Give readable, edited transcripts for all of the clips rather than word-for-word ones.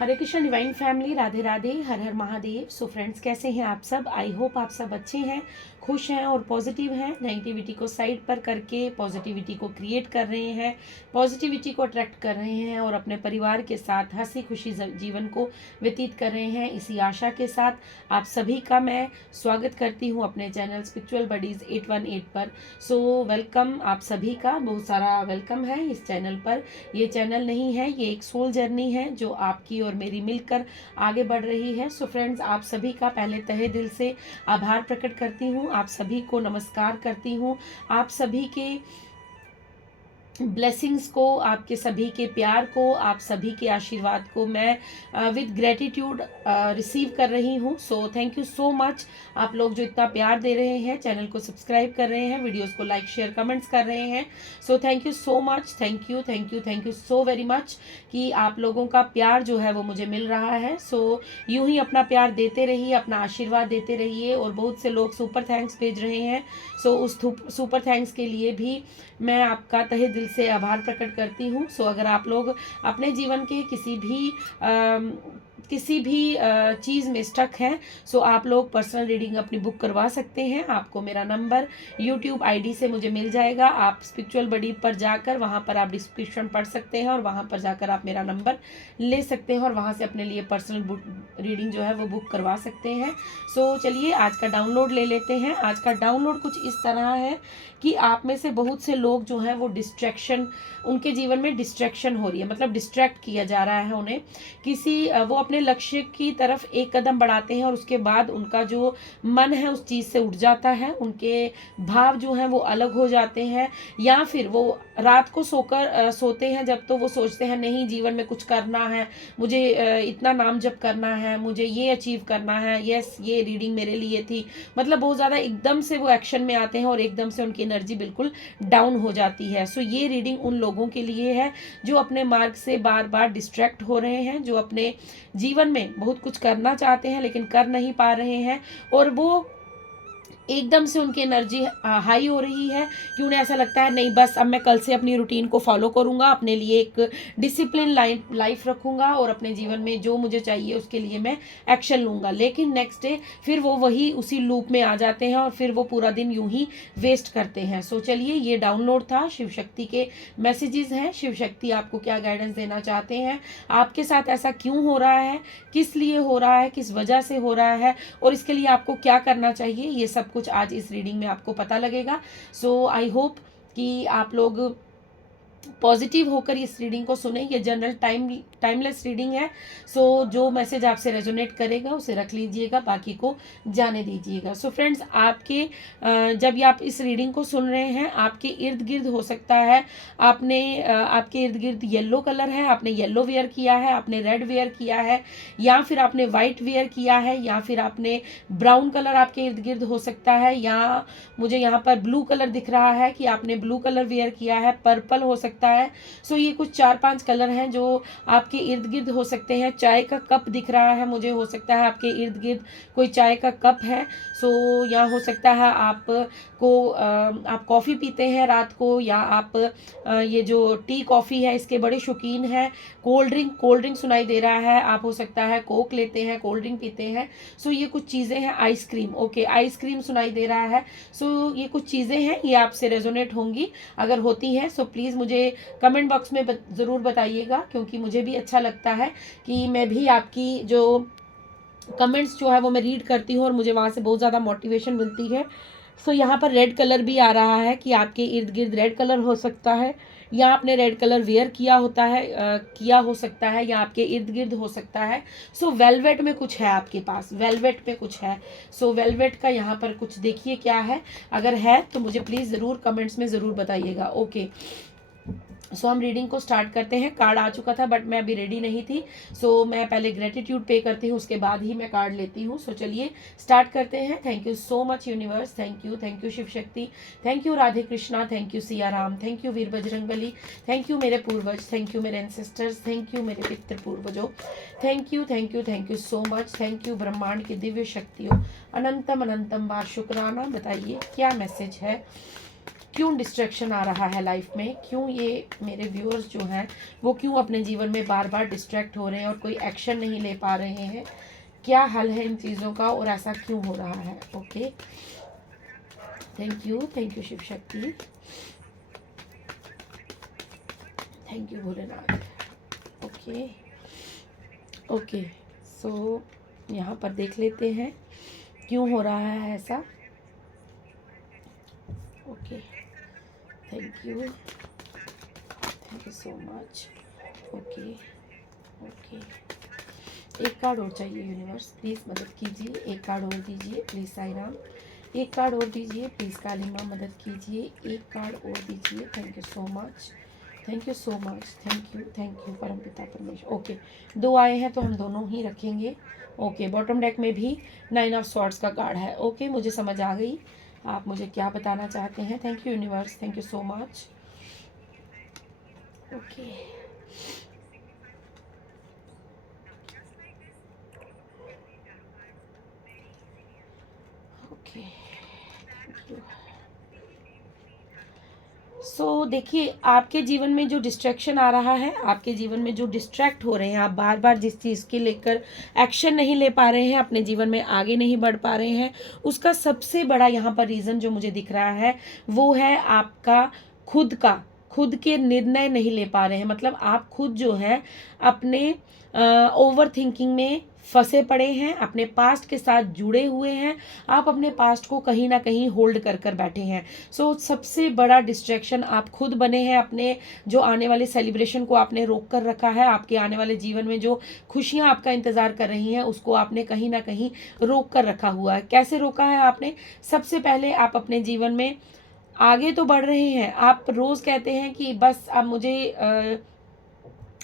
हरे Krishna divine family, Radhe Radhe, हर हर Mahadev. So friends, कैसे हैं आप सब? आई होप आप सब अच्छे हैं, खुश हैं और पॉजिटिव हैं। नेगेटिविटी को साइड पर करके पॉजिटिविटी को क्रिएट कर रहे हैं, पॉजिटिविटी को अट्रैक्ट कर रहे हैं और अपने परिवार के साथ हंसी खुशी जीवन को व्यतीत कर रहे हैं। इसी आशा के साथ आप सभी का मैं स्वागत करती हूँ अपने चैनल स्पिरिचुअल बडीज 818 पर। सो वेलकम, आप सभी का बहुत सारा वेलकम है इस चैनल पर। ये चैनल नहीं है, ये एक सोल जर्नी है जो आपकी और मेरी मिलकर आगे बढ़ रही है। सो फ्रेंड्स, आप सभी का पहले तहे दिल से आभार प्रकट करती हूँ, आप सभी को नमस्कार करती हूँ। आप सभी के ब्लेसिंग्स को, आपके सभी के प्यार को, आप सभी के आशीर्वाद को मैं विद ग्रेटिट्यूड रिसीव कर रही हूँ। So thank you so much. आप लोग जो इतना प्यार दे रहे हैं, चैनल को सब्सक्राइब कर रहे हैं, वीडियोस को लाइक शेयर कमेंट्स कर रहे हैं। So thank you so much, thank you thank you thank you so very much कि आप लोगों का प्यार जो है वो मुझे मिल रहा है। सो यूं ही अपना प्यार देते रहिए, अपना आशीर्वाद देते रहिए। और बहुत से लोग सुपर थैंक्स भेज रहे हैं। सो उस सुपर थैंक्स के लिए भी मैं आपका तहे दिल से आभार प्रकट करती हूँ। सो अगर आप लोग अपने जीवन के किसी भी चीज़ में स्टक हैं, सो आप लोग पर्सनल रीडिंग अपनी बुक करवा सकते हैं। आपको मेरा नंबर यूट्यूब आईडी से मुझे मिल जाएगा। आप स्पिरिचुअल बडी पर जाकर वहाँ पर आप डिस्क्रिप्शन पढ़ सकते हैं और वहाँ पर जाकर आप मेरा नंबर ले सकते हैं और वहाँ से अपने लिए पर्सनल बुक रीडिंग जो है वो बुक करवा सकते हैं। सो चलिए आज का डाउनलोड ले लेते हैं। आज का डाउनलोड कुछ इस तरह है कि आप में से बहुत से लोग जो हैं वो डिस्ट्रैक्शन, उनके जीवन में डिस्ट्रैक्शन हो रही है, मतलब डिस्ट्रैक्ट किया जा रहा है उन्हें वो अपने लक्ष्य की तरफ एक कदम बढ़ाते हैं और उसके बाद उनका जो मन है उस चीज़ से उठ जाता है, उनके भाव जो हैं वो अलग हो जाते हैं। या फिर वो रात को सोते हैं जब, तो वो सोचते हैं नहीं जीवन में कुछ करना है, मुझे इतना नाम जप करना है, मुझे ये अचीव करना है, यस ये रीडिंग मेरे लिए थी। मतलब बहुत ज़्यादा एकदम से वो एक्शन में आते हैं और एकदम से उनकी एनर्जी बिल्कुल डाउन हो जाती है। सो ये रीडिंग उन लोगों के लिए है जो अपने मार्ग से बार बार डिस्ट्रैक्ट हो रहे हैं, जो अपने जीवन में बहुत कुछ करना चाहते हैं लेकिन कर नहीं पा रहे हैं और वो एकदम से उनकी एनर्जी हाई हो रही है कि उन्हें ऐसा लगता है नहीं बस अब मैं कल से अपनी रूटीन को फॉलो करूंगा, अपने लिए एक डिसिप्लिन लाइफ रखूंगा और अपने जीवन में जो मुझे चाहिए उसके लिए मैं एक्शन लूंगा। लेकिन नेक्स्ट डे फिर वो वही उसी लूप में आ जाते हैं और फिर वो पूरा दिन यूं ही वेस्ट करते हैं। सो चलिए, ये डाउनलोड था, शिव शक्ति के मैसेजेस हैं। शिव शक्ति आपको क्या गाइडेंस देना चाहते हैं, आपके साथ ऐसा क्यों हो रहा है, किस लिए हो रहा है, किस वजह से हो रहा है और इसके लिए आपको क्या करना चाहिए, ये सब कुछ आज इस रीडिंग में आपको पता लगेगा। सो आई होप कि आप लोग पॉजिटिव होकर इस रीडिंग को सुने। ये जनरल टाइमलेस रीडिंग है। सो जो मैसेज आपसे रेजोनेट करेगा उसे रख लीजिएगा, बाकी को जाने दीजिएगा। सो फ्रेंड्स, जब ये आप इस रीडिंग को सुन रहे हैं, आपके इर्द गिर्द हो सकता है आपके इर्द गिर्द येलो कलर है, आपने येलो वेयर किया है, आपने रेड वेयर किया है, या फिर आपने वाइट वेयर किया है, या फिर आपने ब्राउन कलर आपके इर्द गिर्द हो सकता है, या मुझे यहाँ पर ब्लू कलर दिख रहा है कि आपने ब्लू कलर वेयर किया है, पर्पल हो सकता है। सो ये कुछ 4-5 कलर हैं जो आपके इर्द गिर्द हो सकते हैं। चाय का कप दिख रहा है मुझे, हो सकता है आपके इर्द गिर्द कोई चाय का कप है। सो यहाँ हो सकता है आप कॉफ़ी पीते हैं रात को, या आप ये जो टी कॉफ़ी है इसके बड़े शौकीन हैं। कोल्ड ड्रिंक सुनाई दे रहा है, आप हो सकता है कोक लेते हैं, कोल्ड ड्रिंक पीते हैं। सो ये कुछ चीज़ें हैं। आइसक्रीम, ओके, आइसक्रीम सुनाई दे रहा है। सो ये कुछ चीज़ें हैं, ये आपसे रेजोनेट होंगी। अगर होती हैं सो प्लीज़ मुझे कमेंट बॉक्स में ज़रूर बताइएगा, क्योंकि मुझे भी अच्छा लगता है कि मैं भी आपकी जो कमेंट्स जो है वो मैं रीड करती हूँ और मुझे वहाँ से बहुत ज़्यादा मोटिवेशन मिलती है। सो यहाँ पर रेड कलर भी आ रहा है कि आपके इर्द गिर्द रेड कलर हो सकता है, या आपने रेड कलर वेयर किया हो सकता है, या आपके इर्द गिर्द हो सकता है। सो वेलवेट में कुछ है आपके पास, वेलवेट में कुछ है। सो वेलवेट का यहाँ पर कुछ देखिए क्या है, अगर है तो मुझे प्लीज़ ज़रूर कमेंट्स में ज़रूर बताइएगा। ओके, सो हम रीडिंग को स्टार्ट करते हैं। कार्ड आ चुका था बट मैं अभी रेडी नहीं थी। सो मैं पहले ग्रेटिट्यूड पे करती हूँ, उसके बाद ही मैं कार्ड लेती हूँ। सो चलिए स्टार्ट करते हैं। Thank you so much universe, thank you Shiv Shakti, thank you Radhe Krishna, thank you Siya Ram, thank you Veer Bajrangbali, thank you मेरे पूर्वज, थैंक यू मेरे एंसेस्टर्स, थैंक यू मेरे पितृ पूर्वजों, thank you so much, thank you ब्रह्मांड की दिव्य शक्तियों, अनंतम अनंतम बार शुक्राना। बताइए क्या मैसेज है क्यों डिस्ट्रैक्शन आ रहा है लाइफ में, क्यों ये मेरे व्यूअर्स जो हैं वो क्यों अपने जीवन में बार बार डिस्ट्रैक्ट हो रहे हैं और कोई एक्शन नहीं ले पा रहे हैं, क्या हल है इन चीज़ों का और ऐसा क्यों हो रहा है। Okay, thank you Shiv Shakti, thank you Bholenath. Okay okay, so यहाँ पर देख लेते हैं क्यों हो रहा है ऐसा। Okay, thank you so much. Okay okay, एक कार्ड और चाहिए यूनिवर्स, प्लीज़ मदद कीजिए, एक कार्ड और दीजिए प्लीज़ साईं राम, एक कार्ड और दीजिए प्लीज़ काली माँ मदद कीजिए, एक कार्ड और दीजिए। Thank you so much, thank you so much, thank you परमपिता परमेश्वर। ओके, 2 आए हैं तो हम दोनों ही रखेंगे। ओके, बॉटम डेक में भी 9 ऑफ सॉर्ड्स का कार्ड है। ओके, मुझे समझ आ गई आप मुझे क्या बताना चाहते हैं। Thank you universe, thank you so much. Okay okay, thank you. So देखिए, आपके जीवन में जो डिस्ट्रैक्शन आ रहा है, आपके जीवन में जो डिस्ट्रैक्ट हो रहे हैं, आप बार बार जिस चीज़ के लेकर एक्शन नहीं ले पा रहे हैं, अपने जीवन में आगे नहीं बढ़ पा रहे हैं, उसका सबसे बड़ा यहाँ पर रीज़न जो मुझे दिख रहा है वो है आपका खुद के निर्णय नहीं ले पा रहे हैं। मतलब आप खुद जो है अपने ओवर थिंकिंग में फंसे पड़े हैं, अपने पास्ट के साथ जुड़े हुए हैं, आप अपने पास्ट को कहीं ना कहीं होल्ड कर कर बैठे हैं। सो सबसे बड़ा डिस्ट्रैक्शन आप खुद बने हैं। अपने जो आने वाले सेलिब्रेशन को आपने रोक कर रखा है, आपके आने वाले जीवन में जो खुशियां आपका इंतजार कर रही हैं उसको आपने कहीं ना कहीं रोक कर रखा हुआ है। कैसे रोका है आपने? सबसे पहले आप अपने जीवन में आगे तो बढ़ रहे हैं, आप रोज कहते हैं कि बस अब मुझे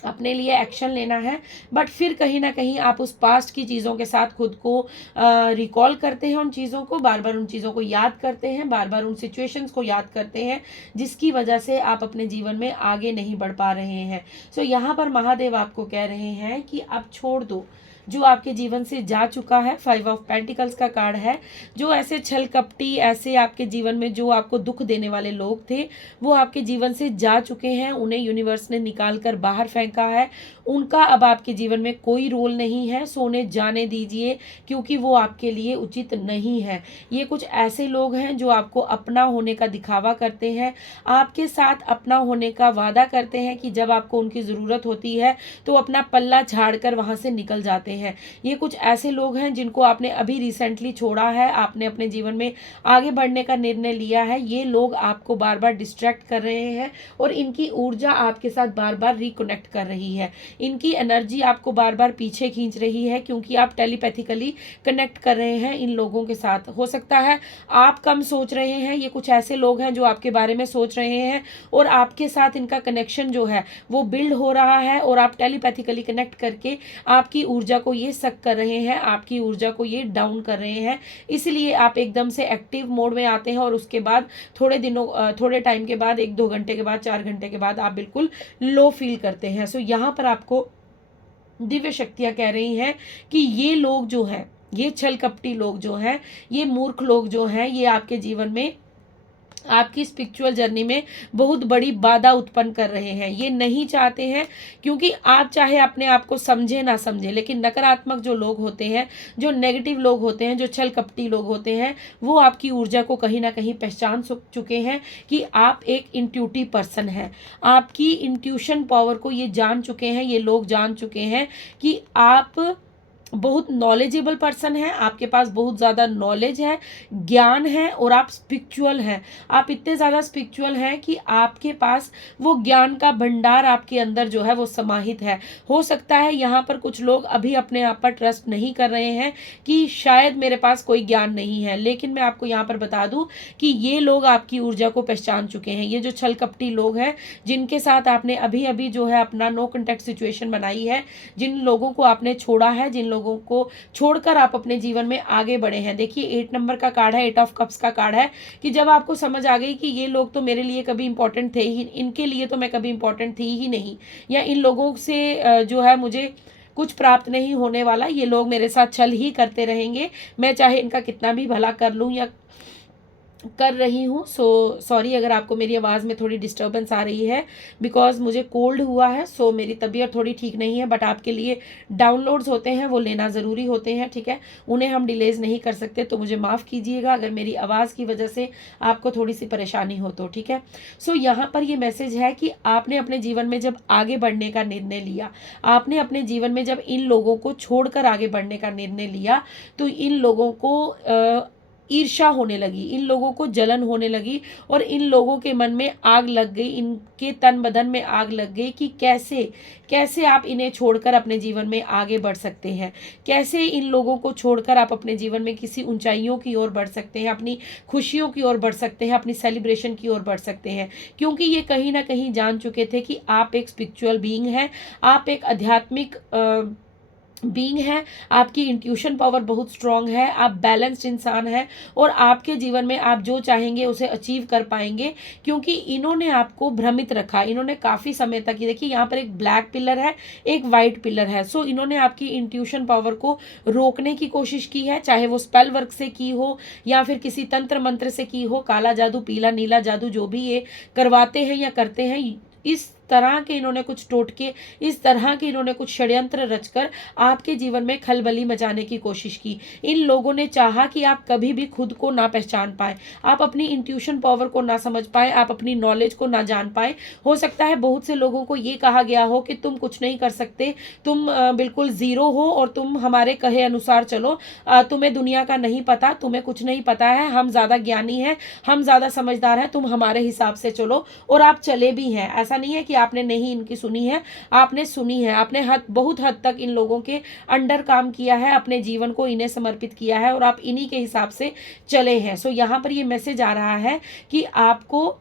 अपने लिए एक्शन लेना है, बट फिर कहीं ना कहीं आप उस पास्ट की चीज़ों के साथ खुद को रिकॉल करते हैं, उन चीज़ों को बार बार उन चीज़ों को याद करते हैं, बार बार उन सिचुएशंस को याद करते हैं जिसकी वजह से आप अपने जीवन में आगे नहीं बढ़ पा रहे हैं। सो यहाँ पर महादेव आपको कह रहे हैं कि अब छोड़ दो जो आपके जीवन से जा चुका है। 5 ऑफ पेंटिकल्स का कार्ड है। जो ऐसे छल कपटी, ऐसे आपके जीवन में जो आपको दुख देने वाले लोग थे वो आपके जीवन से जा चुके हैं, उन्हें यूनिवर्स ने निकाल कर बाहर फेंका है, उनका अब आपके जीवन में कोई रोल नहीं है। सो उन्हें जाने दीजिए क्योंकि वो आपके लिए उचित नहीं है। ये कुछ ऐसे लोग हैं जो आपको अपना होने का दिखावा करते हैं, आपके साथ अपना होने का वादा करते हैं कि जब आपको उनकी ज़रूरत होती है तो अपना पल्ला झाड़ कर वहाँ से निकल जाते हैं। ये कुछ ऐसे लोग हैं जिनको आपने अभी रिसेंटली छोड़ा है, आपने अपने जीवन में आगे बढ़ने का निर्णय लिया है। ये लोग आपको बार बार डिस्ट्रैक्ट कर रहे हैं और इनकी ऊर्जा आपके साथ बार बार रिकनेक्ट कर रही है, इनकी एनर्जी आपको बार बार पीछे खींच रही है क्योंकि आप टेलीपैथिकली कनेक्ट कर रहे हैं इन लोगों के साथ। हो सकता है आप कम सोच रहे हैं, ये कुछ ऐसे लोग हैं जो आपके बारे में सोच रहे हैं और आपके साथ इनका कनेक्शन जो है वो बिल्ड हो रहा है और आप टेलीपैथिकली कनेक्ट करके आपकी ऊर्जा को ये सक कर रहे हैं, आपकी ऊर्जा को ये डाउन कर रहे हैं। इसलिए आप एकदम से एक्टिव मोड में आते हैं और उसके बाद थोड़े टाइम के बाद 1-2 घंटे के बाद 4 घंटे के बाद आप बिल्कुल लो फील करते हैं। सो यहाँ पर आपको दिव्य शक्तियाँ कह रही हैं कि ये लोग जो हैं, ये छल कपटी लोग जो हैं, ये मूर्ख लोग जो हैं, ये आपके जीवन में आपकी स्पिरिचुअल जर्नी में बहुत बड़ी बाधा उत्पन्न कर रहे हैं। ये नहीं चाहते हैं क्योंकि आप चाहे अपने आप को समझे ना समझे, लेकिन नकारात्मक जो लोग होते हैं, जो नेगेटिव लोग होते हैं, जो छल कपटी लोग होते हैं, वो आपकी ऊर्जा को कहीं ना कहीं पहचान चुके हैं कि आप एक इंट्यूटिव पर्सन हैं। आपकी इंट्यूशन पावर को ये जान चुके हैं, ये लोग जान चुके हैं कि आप बहुत नॉलेजेबल पर्सन है, आपके पास बहुत ज़्यादा नॉलेज है, ज्ञान है और आप स्पिरिचुअल हैं। आप इतने ज़्यादा स्पिरिचुअल हैं कि आपके पास वो ज्ञान का भंडार आपके अंदर जो है वो समाहित है। हो सकता है यहाँ पर कुछ लोग अभी अपने आप पर ट्रस्ट नहीं कर रहे हैं कि शायद मेरे पास कोई ज्ञान नहीं है, लेकिन मैं आपको यहाँ पर बता दूँ कि ये लोग आपकी ऊर्जा को पहचान चुके हैं। ये जो छल कपटी लोग हैं जिनके साथ आपने अभी अभी जो है अपना नो कॉन्टैक्ट सिचुएशन बनाई है, जिन लोगों को आपने छोड़ा है, जिन लोगों को छोड़कर आप अपने जीवन में आगे बढ़े हैं। देखिए 8 नंबर का कार्ड है, 8 ऑफ कप्स का कार्ड है कि जब आपको समझ आ गई कि ये लोग तो मेरे लिए कभी इंपॉर्टेंट थे ही, इनके लिए तो मैं कभी इंपॉर्टेंट थी ही नहीं, या इन लोगों से जो है मुझे कुछ प्राप्त नहीं होने वाला, ये लोग मेरे साथ छल ही करते रहेंगे, मैं चाहे इनका कितना भी भला कर लूं या कर रही हूँ। सो सॉरी अगर आपको मेरी आवाज़ में थोड़ी डिस्टर्बेंस आ रही है, बिकॉज़ मुझे कोल्ड हुआ है। सो मेरी तबीयत थोड़ी ठीक नहीं है, बट आपके लिए डाउनलोड्स होते हैं वो लेना ज़रूरी होते हैं, ठीक है, उन्हें हम डिलेज़ नहीं कर सकते। तो मुझे माफ़ कीजिएगा अगर मेरी आवाज़ की वजह से आपको थोड़ी सी परेशानी हो तो, ठीक है। सो यहाँ पर ये मैसेज है कि आपने अपने जीवन में जब आगे बढ़ने का निर्णय लिया, आपने अपने जीवन में जब इन लोगों को छोड़कर आगे बढ़ने का निर्णय लिया, तो इन लोगों को ईर्ष्या होने लगी, इन लोगों को जलन होने लगी, और इन लोगों के मन में आग लग गई, इनके तन बदन में आग लग गई कि कैसे कैसे आप इन्हें छोड़कर अपने जीवन में आगे बढ़ सकते हैं, कैसे इन लोगों को छोड़कर आप अपने जीवन में किसी ऊंचाइयों की ओर बढ़ सकते हैं, अपनी खुशियों की ओर बढ़ सकते हैं, अपनी सेलिब्रेशन की ओर बढ़ सकते हैं। क्योंकि ये कहीं ना कहीं जान चुके थे कि आप एक स्पिरिचुअल बीइंग हैं, आप एक आध्यात्मिक बीइंग है, आपकी इंट्यूशन पावर बहुत स्ट्रांग है, आप बैलेंस्ड इंसान हैं, और आपके जीवन में आप जो चाहेंगे उसे अचीव कर पाएंगे। क्योंकि इन्होंने आपको भ्रमित रखा, इन्होंने काफ़ी समय तक, ये देखिए यहाँ पर एक ब्लैक पिलर है, एक वाइट पिलर है। सो इन्होंने आपकी इंट्यूशन पावर को रोकने की कोशिश की है, चाहे वो स्पेल वर्क से की हो या फिर किसी तंत्र मंत्र से की हो, काला जादू, पीला नीला जादू, जो भी ये करवाते हैं या करते हैं, इस तरह के इन्होंने कुछ टोटके, इस तरह के इन्होंने कुछ षड्यंत्र रचकर आपके जीवन में खलबली मचाने की कोशिश की। इन लोगों ने चाहा कि आप कभी भी खुद को ना पहचान पाए, आप अपनी इंट्यूशन पावर को ना समझ पाए, आप अपनी नॉलेज को ना जान पाए। हो सकता है बहुत से लोगों को ये कहा गया हो कि तुम कुछ नहीं कर सकते, तुम बिल्कुल ज़ीरो हो और तुम हमारे कहे अनुसार चलो, तुम्हें दुनिया का नहीं पता, तुम्हें कुछ नहीं पता है, हम ज़्यादा ज्ञानी हैं, हम ज़्यादा समझदार हैं, तुम हमारे हिसाब से चलो। और आप चले भी हैं, ऐसा नहीं है कि आपने नहीं इनकी सुनी है, आपने सुनी है, आपने बहुत हद तक इन लोगों के अंडर काम किया है, अपने जीवन को इन्हें समर्पित किया है और आप इन्हीं के हिसाब से चले हैं। सो यहाँ पर ये मैसेज आ रहा है कि आपको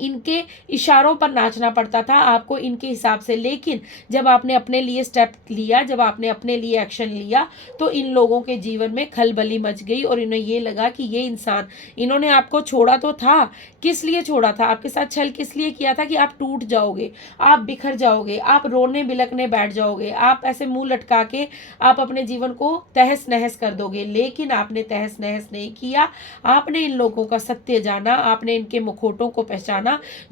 इनके इशारों पर नाचना पड़ता था, आपको इनके हिसाब से। लेकिन जब आपने अपने लिए स्टेप लिया, जब आपने अपने लिए एक्शन लिया, तो इन लोगों के जीवन में खलबली मच गई और इन्हें ये लगा कि ये इंसान, इन्होंने आपको छोड़ा तो था, किस लिए छोड़ा था, आपके साथ छल किस लिए किया था कि आप टूट जाओगे, आप बिखर जाओगे, आप रोने बिलखने बैठ जाओगे, आप ऐसे मुंह लटका के आप अपने जीवन को तहस नहस कर दोगे। लेकिन आपने तहस नहस नहीं किया, आपने इन लोगों का सत्य जाना, आपने इनके मुखौटों को पहचाना,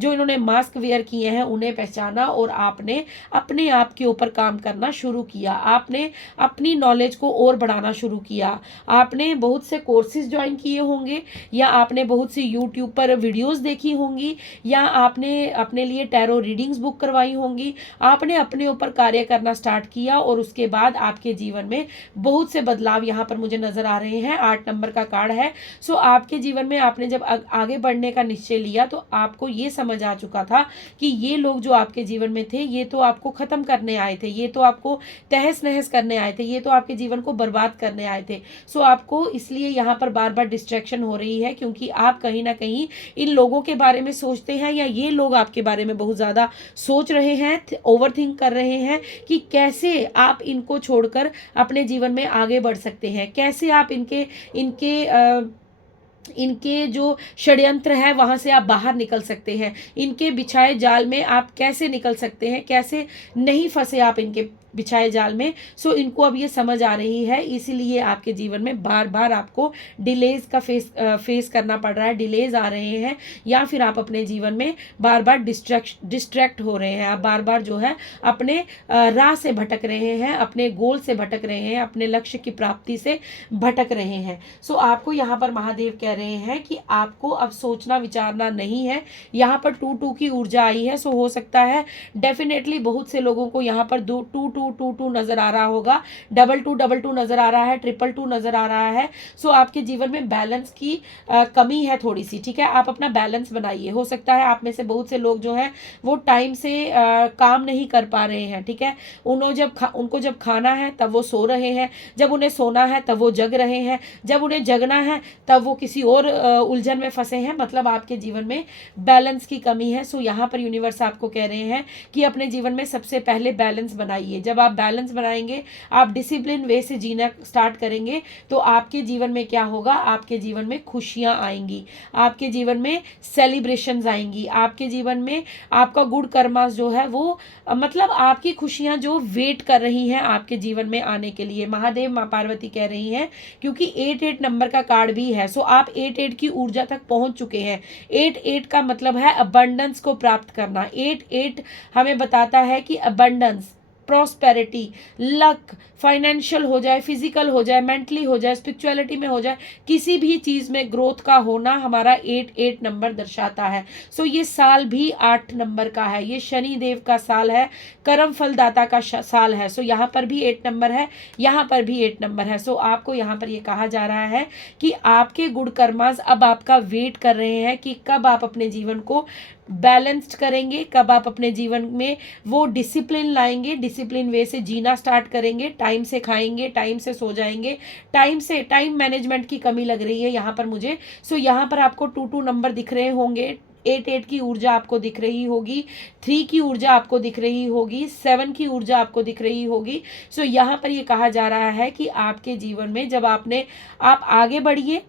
जो इन्होंने मास्क वेयर किए हैं उन्हें पहचाना, और आपने अपने आप के ऊपर काम करना शुरू किया। आपने अपनी नॉलेज को और बढ़ाना शुरू किया। आपने बहुत से कोर्सेज ज्वाइन किए होंगे, या आपने बहुत सी यूट्यूब पर वीडियोस देखी होंगी, या आपने अपने लिए टैरो रीडिंग्स बुक करवाई होंगी। आपने अपने ऊपर कार्य करना स्टार्ट किया और उसके बाद आपके जीवन में बहुत से बदलाव यहाँ पर मुझे नजर आ रहे हैं। 8 नंबर का कार्ड है। सो आपके जीवन में आपने जब आगे बढ़ने का निश्चय लिया, तो आपको ये समझ आ चुका था कि ये लोग जो आपके जीवन में थे, ये तो आपको खत्म करने आए थे, ये तो आपको तहस नहस करने आए थे, ये तो आपके जीवन को बर्बाद करने आए थे। सो आपको इसलिए यहाँ पर बार बार डिस्ट्रैक्शन हो रही है, क्योंकि आप कहीं ना कहीं इन लोगों के बारे में सोचते हैं, या ये लोग आपके बारे में बहुत ज़्यादा सोच रहे हैं, ओवर थिंक कर रहे हैं कि कैसे आप इनको छोड़कर अपने जीवन में आगे बढ़ सकते हैं, कैसे आप इनके इनके इनके जो षड्यंत्र है वहां से आप बाहर निकल सकते हैं, इनके बिछाए जाल में आप कैसे निकल सकते हैं, कैसे नहीं फंसे आप इनके बिछाए जाल में। सो इनको अब ये समझ आ रही है, इसीलिए आपके जीवन में बार बार आपको डिलेज का फेस करना पड़ रहा है, डिलेज आ रहे हैं, या फिर आप अपने जीवन में बार बार डिस्ट्रैक्ट हो रहे हैं, आप बार बार जो है अपने राह से भटक रहे हैं, अपने गोल से भटक रहे हैं, अपने लक्ष्य की प्राप्ति से भटक रहे हैं। सो आपको यहाँ पर महादेव कह रहे हैं कि आपको अब सोचना विचारना नहीं है। यहाँ पर 2-2 की ऊर्जा आई है। सो हो सकता है डेफिनेटली बहुत से लोगों को यहाँ पर 2-2 नजर आ रहा होगा, 2-2 नजर आ रहा है, 2-2 नजर आ रहा है। सो आपके जीवन में बैलेंस की कमी है थोड़ी सी, ठीक है। आप अपना बैलेंस बनाइए। हो सकता है आप में से बहुत से लोग जो है वो टाइम से काम नहीं कर पा रहे हैं, ठीक है। उनको जब खाना है तब वो सो रहे हैं, जब उन्हें सोना है तब वो जग रहे हैं, जब उन्हें जगना है तब वो किसी और उलझन में फंसे हैं। मतलब आपके जीवन में बैलेंस की कमी है। सो यहाँ पर यूनिवर्स आपको कह रहे हैं कि अपने जीवन में सबसे पहले बैलेंस बनाइए। जब आप बैलेंस बनाएंगे, आप डिसिप्लिन वे से जीना स्टार्ट करेंगे, तो आपके जीवन में क्या होगा, आपके जीवन में खुशियाँ आएंगी, आपके जीवन में सेलिब्रेशंस आएंगी, आपके जीवन में आपका गुड कर्मा जो है वो मतलब आपकी खुशियाँ जो वेट कर रही हैं आपके जीवन में आने के लिए। महादेव माँ पार्वती कह रही हैं, क्योंकि 8 नंबर का कार्ड भी है। सो आप आप 8 की ऊर्जा तक पहुंच चुके हैं। 8 का मतलब है अबंडेंस को प्राप्त करना। 8 हमें बताता है कि अबंडेंस, प्रॉस्पेरिटी, लक, फाइनेंशियल हो जाए, फिजिकल हो जाए, मेंटली हो जाए, स्पिरिचुअलिटी में हो जाए, किसी भी चीज़ में ग्रोथ का होना हमारा 8 नंबर दर्शाता है। सो ये साल भी 8 नंबर का है, ये शनि देव का साल है, कर्म फलदाता का साल है। सो यहाँ पर भी 8 नंबर है, यहाँ पर भी 8 नंबर है। सो आपको यहाँ पर ये कहा जा रहा है कि आपके गुड कर्मास अब आपका वेट कर रहे हैं कि कब आप अपने जीवन को बैलेंस्ड करेंगे, कब आप अपने जीवन में वो डिसिप्लिन लाएंगे, डिसिप्लिन वे से जीना स्टार्ट करेंगे, टाइम से खाएंगे, टाइम से सो जाएंगे, टाइम मैनेजमेंट की कमी लग रही है यहाँ पर मुझे। सो यहाँ पर आपको 2 नंबर दिख रहे होंगे, 8 की ऊर्जा आपको दिख रही होगी, 3 की ऊर्जा आपको दिख रही होगी, 7 की ऊर्जा आपको दिख रही होगी। सो यहाँ पर ये कहा जा रहा है कि आपके जीवन में जब आप आगे बढ़िए,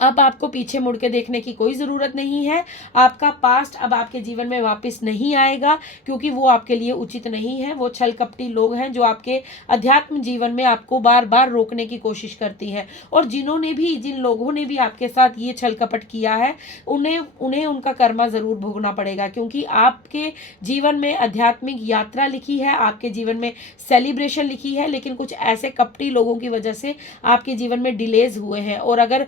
अब आपको पीछे मुड़ के देखने की कोई ज़रूरत नहीं है। आपका पास्ट अब आपके जीवन में वापस नहीं आएगा, क्योंकि वो आपके लिए उचित नहीं है। वो छल कपटी लोग हैं जो आपके अध्यात्म जीवन में आपको बार बार रोकने की कोशिश करती हैं। और जिन लोगों ने भी आपके साथ ये छल कपट किया है, उन्हें उनका कर्मा ज़रूर भोगना पड़ेगा, क्योंकि आपके जीवन में आध्यात्मिक यात्रा लिखी है, आपके जीवन में सेलिब्रेशन लिखी है, लेकिन कुछ ऐसे कपटी लोगों की वजह से आपके जीवन में डिलेज हुए हैं। और अगर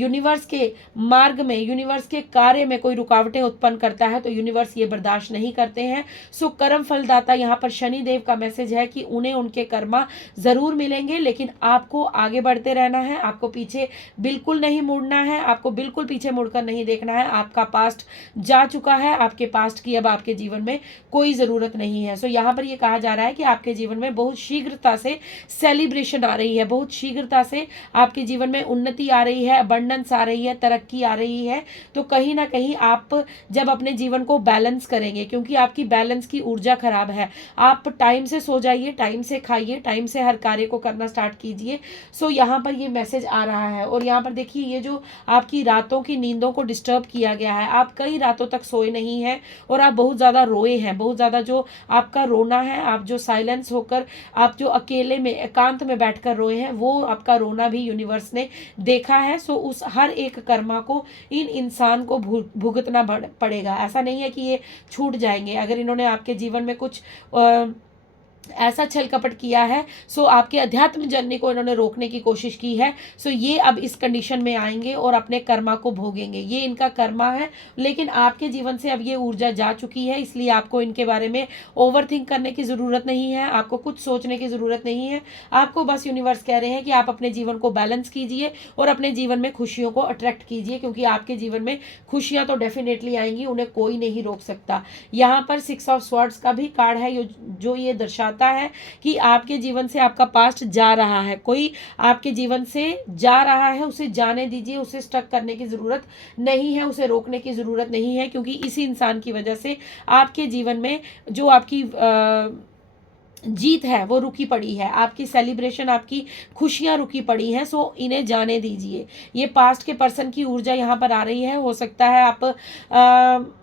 यूनिवर्स के मार्ग में, यूनिवर्स के कार्य में कोई रुकावटें उत्पन्न करता है तो यूनिवर्स ये बर्दाश्त नहीं करते हैं। सो कर्म फलदाता यहाँ पर शनि देव का मैसेज है कि उन्हें उनके कर्मा जरूर मिलेंगे, लेकिन आपको आगे बढ़ते रहना है, आपको पीछे बिल्कुल नहीं मुड़ना है, आपको बिल्कुल पीछे मुड़कर नहीं देखना है। आपका पास्ट जा चुका है, आपके पास्ट की अब आपके जीवन में कोई ज़रूरत नहीं है। सो यहाँ पर यह कहा जा रहा है कि आपके जीवन में बहुत शीघ्रता से सेलिब्रेशन आ रही है, बहुत शीघ्रता से आपके जीवन में उन्नति आ रही है, अबंडेंस आ रही है, तरक्की आ रही है। तो कहीं ना कहीं आप जब अपने जीवन को बैलेंस करेंगे, क्योंकि आपकी बैलेंस की ऊर्जा खराब है, आप टाइम से सो जाइए, टाइम से खाइए, टाइम से हर कार्य को करना स्टार्ट कीजिए। सो यहाँ पर ये मैसेज आ रहा है। और यहाँ पर देखिए, ये जो आपकी रातों की नींदों को डिस्टर्ब किया गया है, आप कई रातों तक सोए नहीं हैं और आप बहुत ज़्यादा रोए हैं, बहुत ज़्यादा जो आपका रोना है, आप जो साइलेंस होकर, आप जो अकेले में एकांत में बैठकर रोए हैं, वो आपका रोना भी यूनिवर्स ने देखा है। सो उस हर एक कर्मा को इन इंसान को भुगतना पड़ेगा। ऐसा नहीं है कि ये छूट जाएंगे। अगर इन्होंने आपके जीवन में कुछ ऐसा छल कपट किया है, सो आपके अध्यात्म जर्नी को इन्होंने रोकने की कोशिश की है, सो ये अब इस कंडीशन में आएंगे और अपने कर्मा को भोगेंगे। ये इनका कर्मा है, लेकिन आपके जीवन से अब ये ऊर्जा जा चुकी है, इसलिए आपको इनके बारे में ओवरथिंक करने की ज़रूरत नहीं है, आपको कुछ सोचने की ज़रूरत नहीं है। आपको बस यूनिवर्स कह रहे हैं कि आप अपने जीवन को बैलेंस कीजिए और अपने जीवन में खुशियों को अट्रैक्ट कीजिए, क्योंकि आपके जीवन में खुशियाँ तो डेफिनेटली आएंगी, उन्हें कोई नहीं रोक सकता। यहाँ पर 6 ऑफ स्वॉर्ड्स का भी कार्ड है, जो ये दर्शाता है कि आपके जीवन से आपका पास्ट जा रहा है, कोई आपके जीवन से जा रहा है, उसे जाने दीजिए, उसे स्टक करने की ज़रूरत नहीं है, उसे रोकने की ज़रूरत नहीं है, क्योंकि इसी इंसान की वजह से आपके जीवन में जो आपकी जीत है वो रुकी पड़ी है, आपकी सेलिब्रेशन, आपकी खुशियां रुकी पड़ी हैं। सो इन्हें जाने दीजिए। ये पास्ट के पर्सन की ऊर्जा यहाँ पर आ रही है। हो सकता है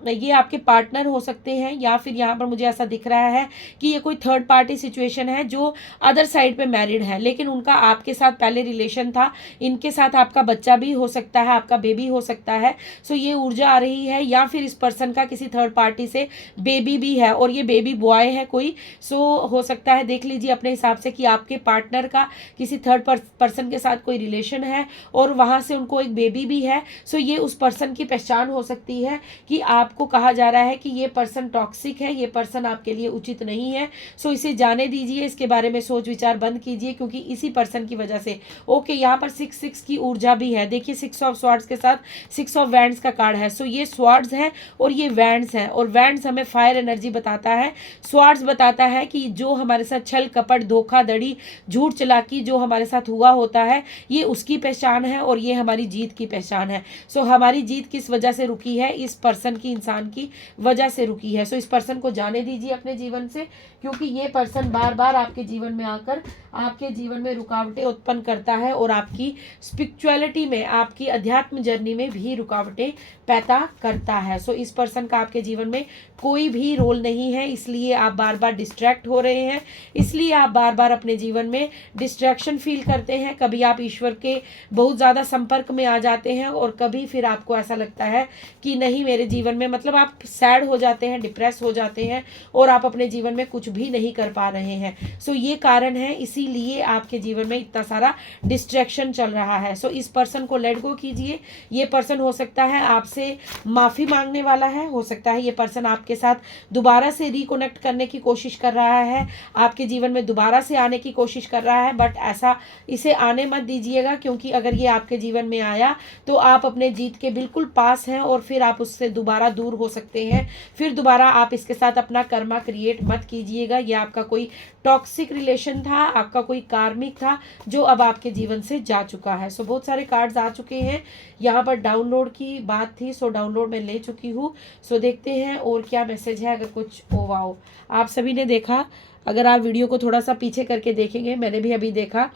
ये आपके पार्टनर हो सकते हैं, या फिर यहाँ पर मुझे ऐसा दिख रहा है कि ये कोई थर्ड पार्टी सिचुएशन है जो अदर साइड पे मैरिड है, लेकिन उनका आपके साथ पहले रिलेशन था। इनके साथ आपका बच्चा भी हो सकता है, आपका बेबी हो सकता है। सो ये ऊर्जा आ रही है, या फिर इस पर्सन का किसी थर्ड पार्टी से बेबी भी है और ये बेबी बॉय है कोई। सो हो सकता है, देख लीजिए अपने हिसाब से, कि आपके पार्टनर का किसी थर्ड पर्सन के साथ कोई रिलेशन है और वहां से उनको एक बेबी भी है। सो ये उस पर्सन की पहचान हो सकती है कि आपको कहा जा रहा है कि ये पर्सन टॉक्सिक है, ये पर्सन आपके लिए उचित नहीं है। सो इसे जाने दीजिए, इसके बारे में सोच विचार बंद कीजिए, क्योंकि इसी पर्सन की वजह से। ओके, यहाँ पर 6 की ऊर्जा भी है। देखिए 6 ऑफ स्वॉर्ड्स के साथ 6 ऑफ वैंड्स का कार्ड है। सो ये स्वॉर्ड्स है और ये वैंड्स है, और वैंड्स हमें फायर एनर्जी बताता है, स्वॉर्ड्स बताता है कि जो हमारे साथ छल कपट, धोखाधड़ी, झूठ चलाकी जो हमारे साथ हुआ होता है, ये उसकी पहचान है और ये हमारी जीत की पहचान है। सो हमारी जीत किस वजह से रुकी है? इस पर्सन की, इंसान की वजह से रुकी है। सो इस पर्सन को जाने दीजिए अपने जीवन से, क्योंकि ये पर्सन बार बार आपके जीवन में आकर आपके जीवन में रुकावटें उत्पन्न करता है और आपकी स्पिरिचुअलिटी में, आपकी अध्यात्म जर्नी में भी रुकावटें पैदा करता है। सो इस पर्सन का आपके जीवन में कोई भी रोल नहीं है, इसलिए आप बार बार डिस्ट्रैक्ट हो रहे हैं, इसलिए आप बार बार अपने जीवन में डिस्ट्रैक्शन फील करते हैं। कभी आप ईश्वर के बहुत ज़्यादा संपर्क में आ जाते हैं और कभी फिर आपको ऐसा लगता है कि नहीं मेरे जीवन में, मतलब आप सैड हो जाते हैं, डिप्रेस हो जाते हैं और आप अपने जीवन में कुछ भी नहीं कर पा रहे हैं। सो ये कारण है, इसीलिए आपके जीवन में इतना सारा डिस्ट्रैक्शन चल रहा है। सो इस पर्सन को लेट गो कीजिए। ये पर्सन हो सकता है आपसे माफ़ी मांगने वाला है, हो सकता है ये पर्सन आपके साथ दोबारा से रिकनेक्ट करने की कोशिश कर रहा है, आपके जीवन में दोबारा से आने की कोशिश कर रहा है। बट ऐसा इसे आने मत दीजिएगा, क्योंकि अगर ये आपके जीवन में आया तो आप अपने जीत के बिल्कुल पास हैं और फिर आप उससे दोबारा दूर हो सकते हैं। फिर दोबारा आप इसके साथ अपना कर्मा क्रिएट मत कीजिएगा। ये आपका कोई टॉक्सिक रिलेशन था, आपका कोई कार्मिक था जो अब आपके जीवन से जा चुका है। सो बहुत सारे कार्ड्स आ चुके हैं। यहाँ पर डाउनलोड की बात थी, सो डाउनलोड मैं ले चुकी हूँ। सो देखते हैं और क्या मैसेज है। अगर कुछ ओ वाओ, आप सभी ने देखा, अगर आप वीडियो को थोड़ा सा पीछे करके देखेंगे, मैंने भी अभी देखा,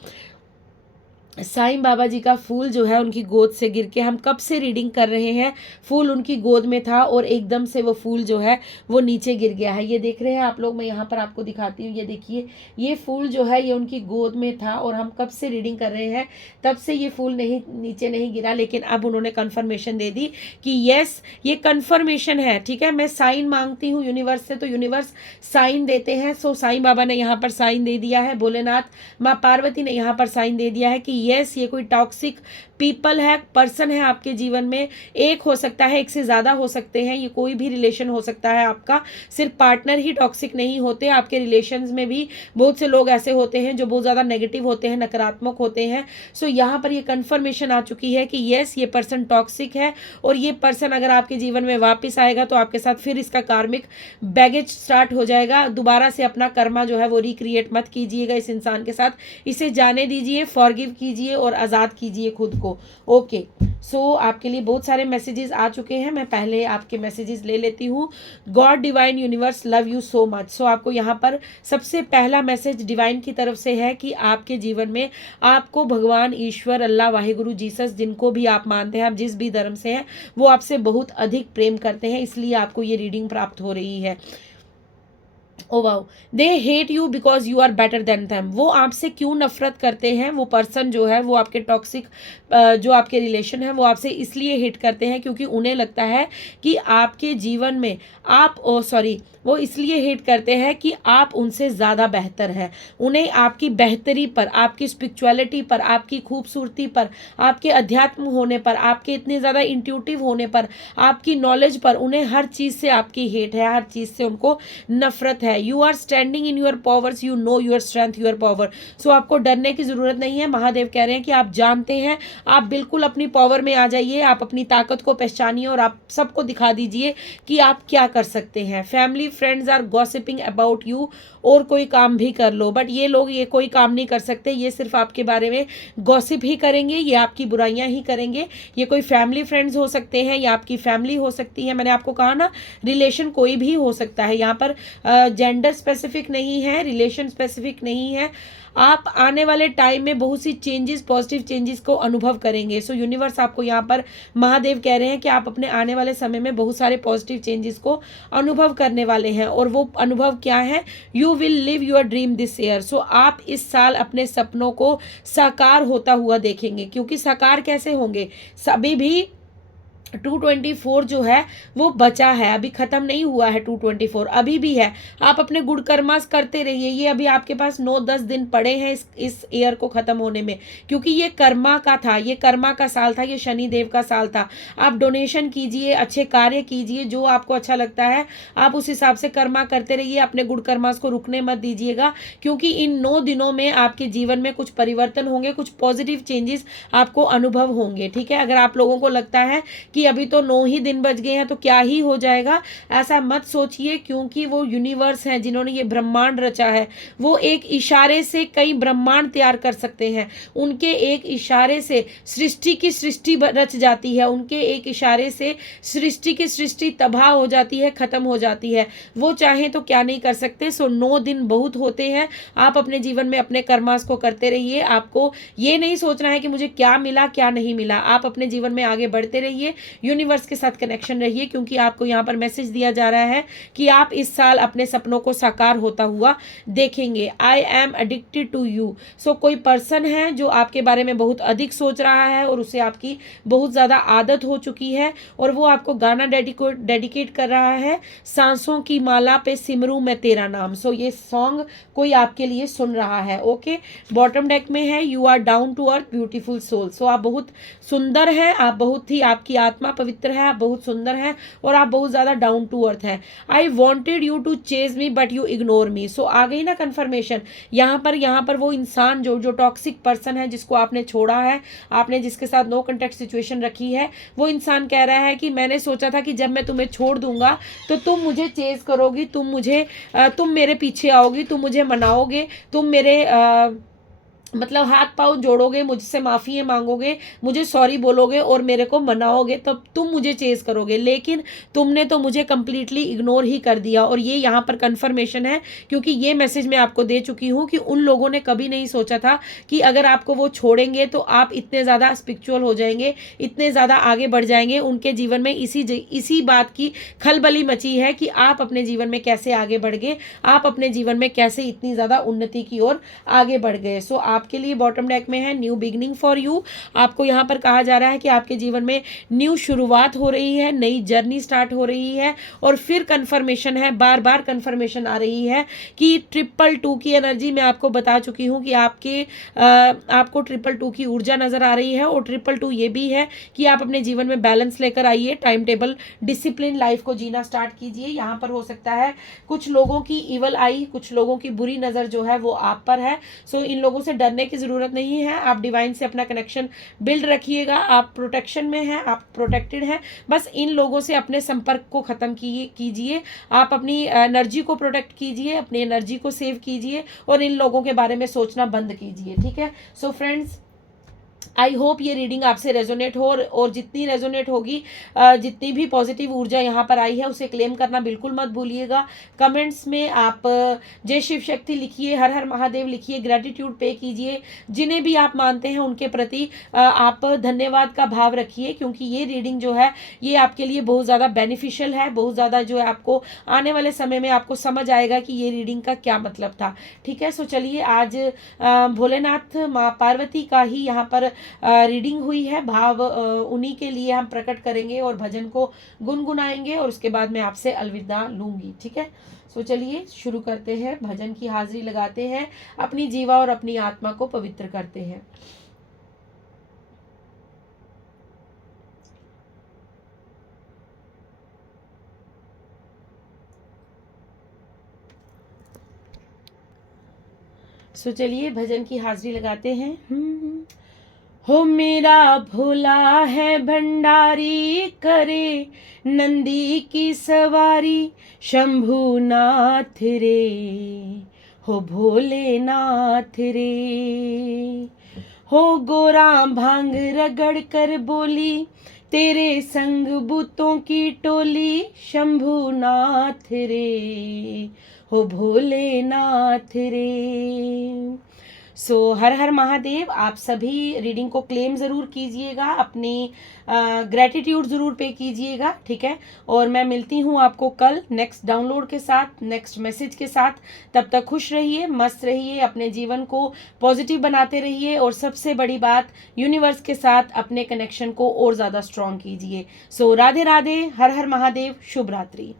साईं बाबा जी का फूल जो है उनकी गोद से गिर के, हम कब से रीडिंग कर रहे हैं, फूल उनकी गोद में था और एकदम से वो फूल जो है वो नीचे गिर गया है। ये देख रहे हैं आप लोग, मैं यहाँ पर आपको दिखाती हूँ। ये देखिए, ये फूल जो है ये उनकी गोद में था और हम कब से रीडिंग कर रहे हैं, तब से ये फूल नीचे नहीं गिरा। लेकिन अब उन्होंने कन्फर्मेशन दे दी कि यस, ये कन्फर्मेशन है। ठीक है, मैं साइन मांगती हूँ यूनिवर्स से तो यूनिवर्स साइन देते हैं। सो साईं बाबा ने यहाँ पर साइन दे दिया है, भोलेनाथ माँ पार्वती ने यहाँ पर साइन दे दिया है कि यस, ये कोई टॉक्सिक पीपल है, पर्सन है आपके जीवन में। एक हो सकता है, एक से ज़्यादा हो सकते हैं, ये कोई भी रिलेशन हो सकता है आपका। सिर्फ पार्टनर ही टॉक्सिक नहीं होते, आपके रिलेशंस में भी बहुत से लोग ऐसे होते हैं जो बहुत ज़्यादा नेगेटिव होते हैं, नकारात्मक होते हैं। सो यहाँ पर ये कन्फर्मेशन आ चुकी है कि यस, ये पर्सन टॉक्सिक है और ये पर्सन अगर आपके जीवन में वापस आएगा तो आपके साथ फिर इसका कार्मिक बैगेज स्टार्ट हो जाएगा। दोबारा से अपना कर्मा जो है वो रिक्रिएट मत कीजिएगा इस इंसान के साथ, इसे जाने दीजिए, फॉरगिव कीजिए और आज़ाद कीजिए खुद को। ओके, सो आपके लिए बहुत सारे मैसेजेस आ चुके हैं। मैं पहले आपके मैसेजेस ले लेती हूँ। God divine universe love you so much. So आपको यहाँ पर सबसे पहला मैसेज डिवाइन की तरफ से है कि आपके जीवन में आपको भगवान ईश्वर, अल्लाह, वाहिगुरु, जीसस, जिनको भी आप मानते हैं, आप जिस भी धर्म से हैं, वो आपसे बहुत अधिक प्रेम करते हैं, इसलिए आपको ये रीडिंग प्राप्त हो रही है। Oh wow, they hate you because you are better than them. वो आपसे क्यों नफरत करते हैं, वो पर्सन जो है वो आपके टॉक्सिक जो आपके रिलेशन है वो आपसे इसलिए हेट करते हैं क्योंकि उन्हें लगता है कि आपके जीवन में आप वो इसलिए हेट करते हैं कि आप उनसे ज़्यादा बेहतर हैं। उन्हें आपकी बेहतरी पर, आपकी स्पिरिचुअलिटी पर, आपकी खूबसूरती पर, आपके अध्यात्म होने पर, आपके इतने ज़्यादा इंट्यूटिव होने पर, आपकी नॉलेज पर, उन्हें हर चीज़ से आपकी हेट है, हर चीज़ से उनको नफरत है। You are standing in your powers, you know your strength, your power. So आपको डरने की ज़रूरत नहीं है। महादेव कह रहे हैं कि आप जानते हैं, आप बिल्कुल अपनी पावर में आ जाइए, आप अपनी ताकत को पहचानिए और आप सबको दिखा दीजिए कि आप क्या कर सकते हैं। Family friends are gossiping about you, और कोई काम भी कर लो, बट ये लोग ये कोई काम नहीं कर सकते, ये सिर्फ आपके बारे में गॉसिप ही करेंगे, ये आपकी बुराइयां ही करेंगे। ये कोई फैमिली फ्रेंड्स हो सकते हैं या आपकी फैमिली हो सकती है। मैंने आपको कहा ना, रिलेशन कोई भी हो सकता है, यहाँ पर जेंडर स्पेसिफिक नहीं है, रिलेशन स्पेसिफिक नहीं है। आप आने वाले टाइम में बहुत सी चेंजेस, पॉजिटिव चेंजेस को अनुभव करेंगे। सो यूनिवर्स आपको यहाँ पर महादेव कह रहे हैं कि आप अपने आने वाले समय में बहुत सारे पॉजिटिव चेंजेस को अनुभव करने वाले हैं। और वो अनुभव क्या है? You will live your dream this year. So आप इस साल अपने सपनों को साकार होता हुआ देखेंगे। क्योंकि साकार कैसे होंगे? सभी भी 224 जो है वो बचा है, अभी ख़त्म नहीं हुआ है। 224 अभी भी है। आप अपने गुड़ कर्मास करते रहिए। ये अभी आपके पास 9-10 दिन पड़े हैं इस ईयर को ख़त्म होने में, क्योंकि ये कर्मा का था, ये कर्मा का साल था, ये शनि देव का साल था। आप डोनेशन कीजिए, अच्छे कार्य कीजिए, जो आपको अच्छा लगता है आप उस हिसाब से कर्मा करते रहिए। अपने गुड़ कर्मास को रुकने मत दीजिएगा, क्योंकि इन 9 दिनों में आपके जीवन में कुछ परिवर्तन होंगे, कुछ पॉजिटिव चेंजेस आपको अनुभव होंगे। ठीक है, अगर आप लोगों को लगता है कि अभी तो 9 ही दिन बच गए हैं तो क्या ही हो जाएगा, ऐसा मत सोचिए, क्योंकि वो यूनिवर्स हैं जिन्होंने ये ब्रह्मांड रचा है। वो एक इशारे से कई ब्रह्मांड तैयार कर सकते हैं। उनके एक इशारे से सृष्टि की सृष्टि रच जाती है। उनके एक इशारे से सृष्टि की सृष्टि तबाह हो जाती है, खत्म हो जाती है। वो चाहें तो क्या नहीं कर सकते। सो 9 दिन बहुत होते हैं। आप अपने जीवन में अपने कर्मास को करते रहिए। आपको ये नहीं सोचना है कि मुझे क्या मिला क्या नहीं मिला। आप अपने जीवन में आगे बढ़ते रहिए। यूनिवर्स के साथ कनेक्शन रहिए, क्योंकि आपको यहाँ पर मैसेज दिया जा रहा है कि आप इस साल अपने सपनों को साकार होता हुआ देखेंगे। I am addicted to you. So कोई पर्सन है जो आपके बारे में बहुत अधिक सोच रहा है और उसे आपकी बहुत ज़्यादा आदत हो चुकी है, और वो आपको गाना डेडिकेट कर रहा है, सांसों की माला पे सिमरू मैं तेरा नाम। सो ये सॉन्ग कोई आपके लिए सुन रहा है। ओके, बॉटम डेक में है you are down to earth beautiful soul. So आप बहुत सुंदर हैं, आप बहुत ही, आपकी आत्मा पवित्र है, आप बहुत सुंदर हैं और आप बहुत ज़्यादा डाउन टू अर्थ हैं। I wanted you to chase me but you ignore me. So आ गई ना कन्फर्मेशन यहाँ पर वो इंसान जो टॉक्सिक पर्सन है, जिसको आपने छोड़ा है, आपने जिसके साथ नो कॉन्टेक्ट सिचुएशन रखी है, वो इंसान कह रहा है कि मैंने सोचा था कि जब मैं तुम्हें छोड़ दूंगा तो तुम मुझे चेज करोगी, तुम मेरे पीछे आओगी, तुम मुझे मनाओगे, तुम मेरे मतलब हाथ पाँव जोड़ोगे, मुझसे माफ़ी मांगोगे, मुझे सॉरी बोलोगे और मेरे को मनाओगे, तब तुम मुझे चेज़ करोगे। लेकिन तुमने तो मुझे कम्प्लीटली इग्नोर ही कर दिया। और ये यहाँ पर कन्फर्मेशन है, क्योंकि ये मैसेज मैं आपको दे चुकी हूँ कि उन लोगों ने कभी नहीं सोचा था कि अगर आपको वो छोड़ेंगे तो आप इतने ज़्यादा स्पिरिचुअल हो जाएंगे, इतने ज़्यादा आगे बढ़ जाएंगे। उनके जीवन में इसी बात की खलबली मची है कि आप अपने जीवन में कैसे आगे बढ़ गए, आप अपने जीवन में कैसे इतनी ज़्यादा उन्नति की ओर आगे बढ़ गए। सो आपके लिए बॉटम डेक में है न्यू बिगनिंग फॉर यू। आपको यहाँ पर कहा जा रहा है कि आपके जीवन में न्यू शुरुआत हो रही है, नई जर्नी स्टार्ट हो रही है। और फिर कन्फर्मेशन है, बार बार कन्फर्मेशन आ रही है कि 222 की एनर्जी मैं आपको बता चुकी हूँ कि आपको 222 की ऊर्जा नजर आ रही है। और 222 ये भी है कि आप अपने जीवन में बैलेंस लेकर आइए, टाइम टेबल डिसिप्लिन लाइफ को जीना स्टार्ट कीजिए। यहाँ पर हो सकता है कुछ लोगों की इवल आई, कुछ लोगों की बुरी नज़र जो है वो आप पर है। सो इन लोगों से डरने की ज़रूरत नहीं है। आप डिवाइन से अपना कनेक्शन बिल्ड रखिएगा, आप प्रोटेक्शन में हैं, आप प्रोटेक्टेड हैं। बस इन लोगों से अपने संपर्क को ख़त्म कीजिए, आप अपनी एनर्जी को प्रोटेक्ट कीजिए, अपनी एनर्जी को सेव कीजिए और इन लोगों के बारे में सोचना बंद कीजिए। ठीक है। सो फ्रेंड्स, आई होप ये रीडिंग आपसे रेजोनेट हो, और जितनी रेजोनेट होगी, जितनी भी पॉजिटिव ऊर्जा यहाँ पर आई है उसे क्लेम करना बिल्कुल मत भूलिएगा। कमेंट्स में आप जय शिव शक्ति लिखिए, हर हर महादेव लिखिए, ग्रेटिट्यूड पे कीजिए। जिन्हें भी आप मानते हैं उनके प्रति आप धन्यवाद का भाव रखिए, क्योंकि ये रीडिंग जो है ये आपके लिए बहुत ज़्यादा बेनिफिशियल है, बहुत ज़्यादा जो है आपको आने वाले समय में आपको समझ आएगा कि ये रीडिंग का क्या मतलब था। ठीक है। सो चलिए, आज भोलेनाथ माँ पार्वती का ही यहाँ पर रीडिंग हुई है, भाव उन्हीं के लिए हम प्रकट करेंगे और भजन को गुनगुनाएंगे और उसके बाद मैं आपसे अलविदा लूंगी। ठीक है। सो चलिए शुरू करते हैं, भजन की हाजिरी लगाते हैं, अपनी जीवा और अपनी आत्मा को पवित्र करते हैं। सो चलिए भजन की हाजिरी लगाते हैं। हो मेरा भोला है भंडारी, करे नंदी की सवारी, शंभुनाथ रे, हो भोलेनाथ रे। हो गोरा भांग रगड़ कर बोली, तेरे संग बूतों की टोली, शंभुनाथ रे, हो भोलेनाथ रे। सो हर हर महादेव। आप सभी रीडिंग को क्लेम ज़रूर कीजिएगा, अपनी ग्रेटिट्यूड ज़रूर पे कीजिएगा। ठीक है। और मैं मिलती हूँ आपको कल नेक्स्ट डाउनलोड के साथ, नेक्स्ट मैसेज के साथ। तब तक खुश रहिए, मस्त रहिए, अपने जीवन को पॉजिटिव बनाते रहिए और सबसे बड़ी बात, यूनिवर्स के साथ अपने कनेक्शन को और ज़्यादा स्ट्रॉन्ग कीजिए। सो राधे राधे, हर हर महादेव, शुभ रात्रि।